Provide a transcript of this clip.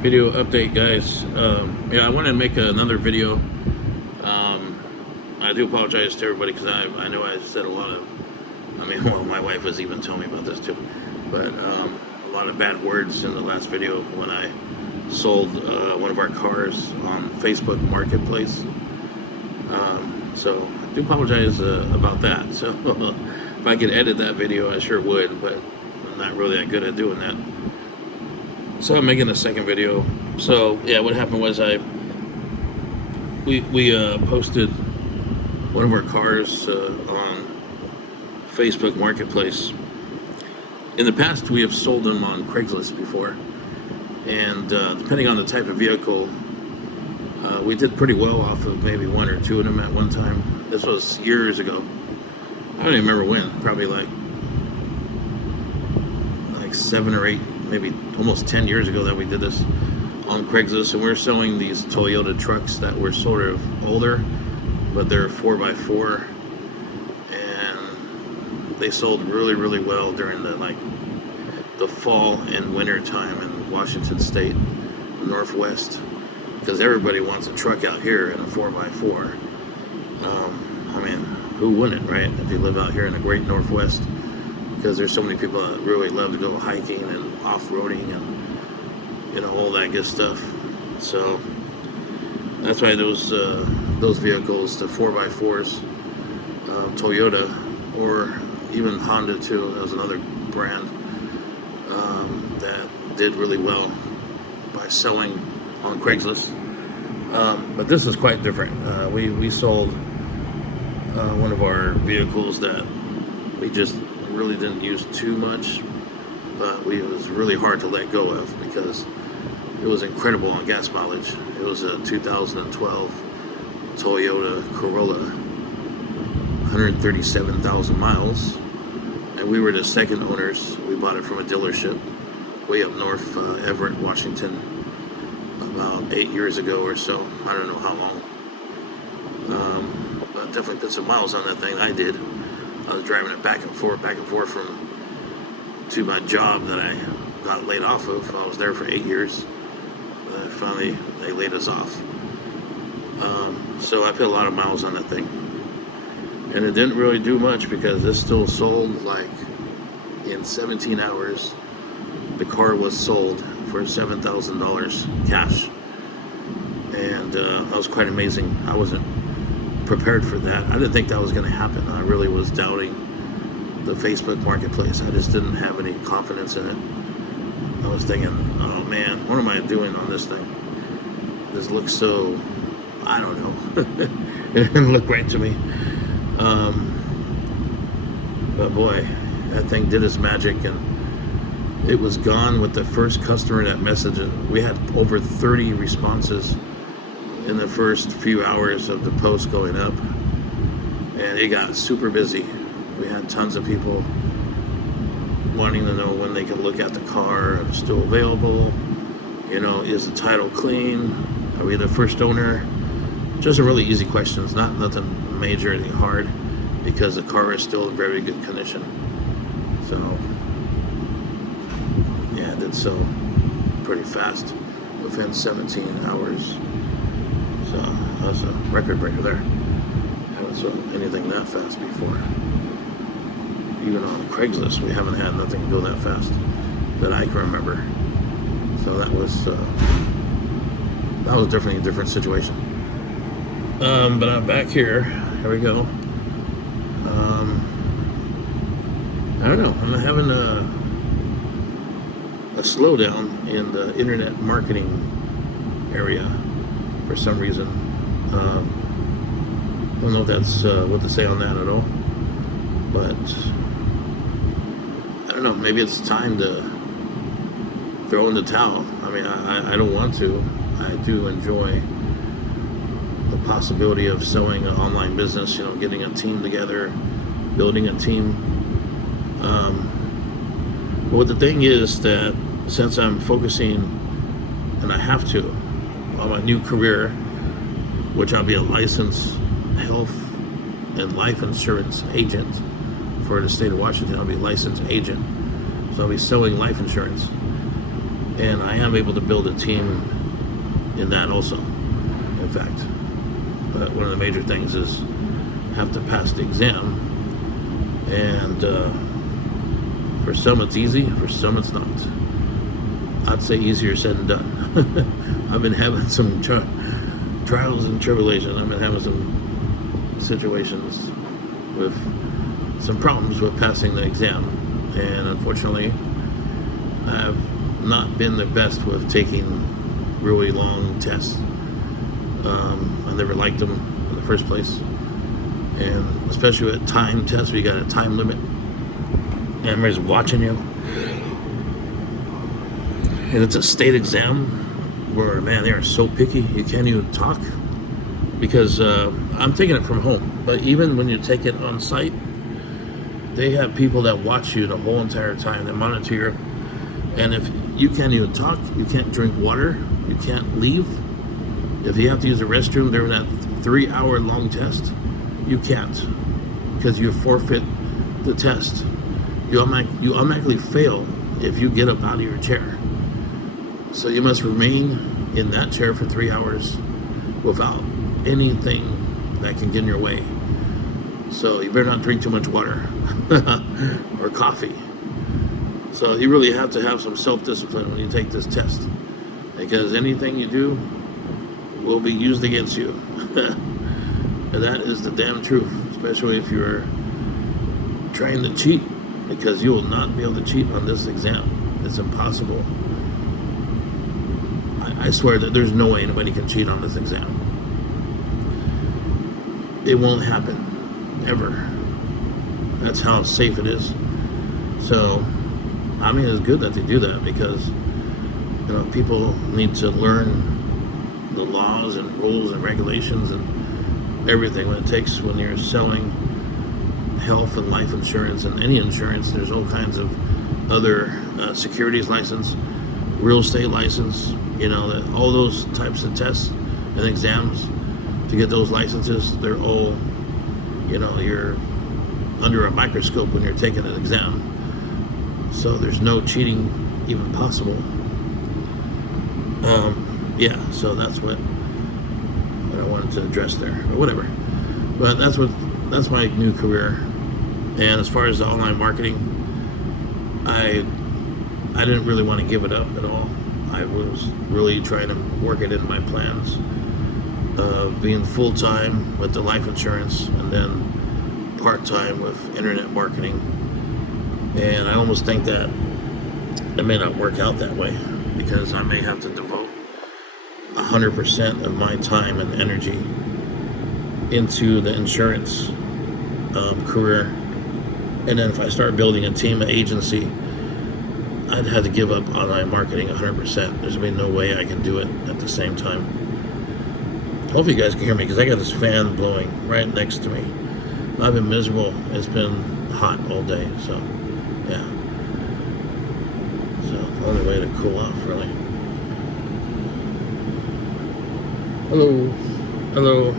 Video update, guys. Yeah, I want to make another video. I do apologize to everybody because I know I said a lot of, well, my wife was even telling me about this too, but a lot of bad words in the last video when I sold one of our cars on Facebook Marketplace. So I do apologize about that. So if I could edit that video, I sure would, but I'm not really that good at doing that. So I'm making a second video. So yeah, what happened was we posted one of our cars on Facebook Marketplace. In the past, we have sold them on Craigslist before, and depending on the type of vehicle, we did pretty well off of maybe one or two of them at one time. This was years ago. I don't even remember when. Probably like 7 or 8. Maybe almost 10 years ago that we did this on Craigslist, and we were selling these Toyota trucks that were sort of older, but they're 4x4, and they sold really, really well during the fall and winter time in Washington State, the Northwest, because everybody wants a truck out here in a 4x4. Who wouldn't, right? If you live out here in the great Northwest. Because there's so many people that really love to go hiking and off-roading and all that good stuff. So that's why those vehicles, the 4x4s, Toyota, or even Honda too, that was another brand that did really well by selling on Craigslist. But this is quite different. We sold one of our vehicles that we just really didn't use too much, but it was really hard to let go of because it was incredible on gas mileage. It was a 2012 Toyota Corolla, 137,000 miles, and we were the second owners. We bought it from a dealership way up north, Everett, Washington, about 8 years ago or so. I don't know how long, but definitely put some miles on that thing. I did. I was driving it back and forth to my job that I got laid off of. I was there for 8 years. Finally, they laid us off. So I put a lot of miles on that thing. And it didn't really do much because this still sold in 17 hours. The car was sold for $7,000 cash. And that was quite amazing. I wasn't prepared for that. I didn't think that was going to happen. I really was doubting the Facebook Marketplace. I just didn't have any confidence in it. I was thinking, oh man, what am I doing on this thing? This looks so, I don't know. It didn't look right to me. But boy, that thing did its magic, and it was gone with the first customer that messaged. We had over 30 responses in the first few hours of the post going up, and it got super busy. We had tons of people wanting to know when they can look at the car. It's still available. Is the title clean? Are we the first owner? Just some really easy questions, nothing major, anything hard, because the car is still in very good condition. So yeah, it did so pretty fast within 17 hours. So that's a record breaker there. Haven't sold anything that fast before. Even on Craigslist, we haven't had nothing go that fast that I can remember. So that was definitely a different situation. But I'm back here. Here we go. I don't know. I'm having a slowdown in the internet marketing area. For some reason. I don't know if that's what to say on that at all, but I don't know, maybe it's time to throw in the towel. I don't want to. I do enjoy the possibility of selling an online business, getting a team together, building a team. But the thing is that since I'm focusing, and I have to, on my new career, which I'll be a licensed health and life insurance agent for the state of Washington. I'll be a licensed agent, so I'll be selling life insurance. and I am able to build a team in that also, in fact. But one of the major things is have to pass the exam, and for some it's easy, for some it's not. I'd say easier said than done. I've been having some trials and tribulations. I've been having some situations with some problems with passing the exam, and unfortunately I've not been the best with taking really long tests. I never liked them in the first place, and especially with time tests, we got a time limit and everybody's watching you, and it's a state exam where, man, they are so picky you can't even talk, because I'm taking it from home, but even when you take it on site, they have people that watch you the whole entire time. They monitor you, and if you can't even talk, you can't drink water, you can't leave. If you have to use the restroom during that 3-hour long test, you can't, because you forfeit the test. You automatically fail if you get up out of your chair. So you must remain in that chair for 3 hours without anything that can get in your way. So you better not drink too much water or coffee. So you really have to have some self-discipline when you take this test, because anything you do will be used against you. And that is the damn truth, especially if you're trying to cheat, because you will not be able to cheat on this exam. It's impossible. I swear that there's no way anybody can cheat on this exam. It won't happen, ever. That's how safe it is. So, I mean, it's good that they do that, because, you know, people need to learn the laws and rules and regulations and everything when it takes, when you're selling health and life insurance and any insurance. There's all kinds of other securities license, real estate license, you know, that all those types of tests and exams to get those licenses, they're all, you know, you're under a microscope when you're taking an exam. So there's no cheating even possible. Yeah, so that's what I wanted to address there, or whatever. But that's my new career. And as far as the online marketing, I didn't really want to give it up at all. I was really trying to work it in my plans of being full-time with the life insurance and then part-time with internet marketing. And I almost think that it may not work out that way, because I may have to devote 100% of my time and energy into the insurance career. And then if I start building a team, an agency, I'd have to give up online marketing 100%. There's going to be no way I can do it at the same time. Hopefully you guys can hear me, because I got this fan blowing right next to me. I've been miserable. It's been hot all day, so yeah. So the only way to cool off, really. Hello.